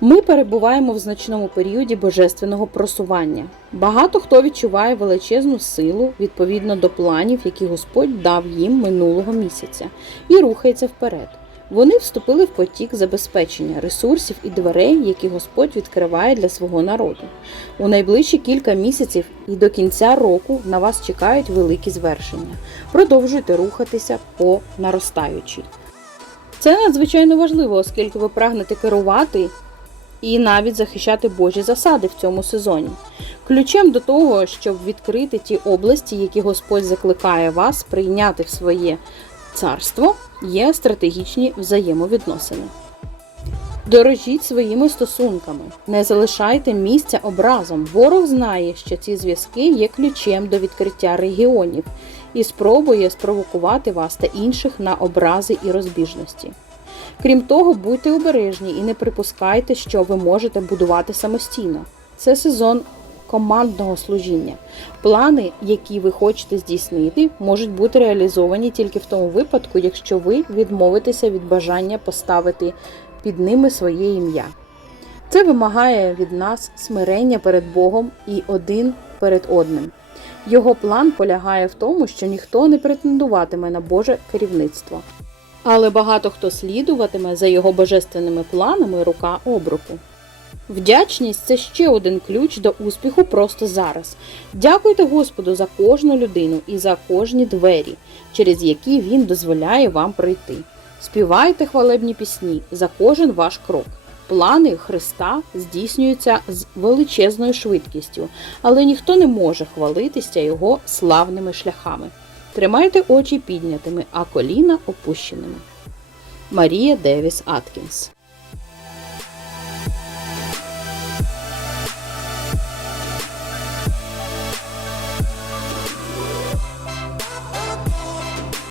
Ми перебуваємо в значному періоді божественного просування. Багато хто відчуває величезну силу відповідно до планів, які Господь дав їм минулого місяця, і рухається вперед. Вони вступили в потік забезпечення ресурсів і дверей, які Господь відкриває для свого народу. У найближчі кілька місяців і до кінця року на вас чекають великі звершення. Продовжуйте рухатися по наростаючій. Це надзвичайно важливо, оскільки ви прагнете керувати і навіть захищати Божі засади в цьому сезоні. Ключем до того, щоб відкрити ті області, які Господь закликає вас прийняти в своє царство, є стратегічні взаємовідносини. Дорожіть своїми стосунками, не залишайте місця образом. Ворог знає, що ці зв'язки є ключем до відкриття регіонів і спробує спровокувати вас та інших на образи і розбіжності. Крім того, будьте обережні і не припускайте, що ви можете будувати самостійно. Це сезон командного служіння. Плани, які ви хочете здійснити, можуть бути реалізовані тільки в тому випадку, якщо ви відмовитеся від бажання поставити під ними своє ім'я. Це вимагає від нас смирення перед Богом і один перед одним. Його план полягає в тому, що ніхто не претендуватиме на Боже керівництво. Але багато хто слідуватиме за його божественними планами рука об руку. Вдячність це ще один ключ до успіху просто зараз. Дякуйте Господу за кожну людину і за кожні двері, через які він дозволяє вам пройти. Співайте хвалебні пісні за кожен ваш крок. Плани Христа здійснюються з величезною швидкістю, але ніхто не може хвалитися його славними шляхами. Тримайте очі піднятими, а коліна опущеними. Марія Девіс Аткінс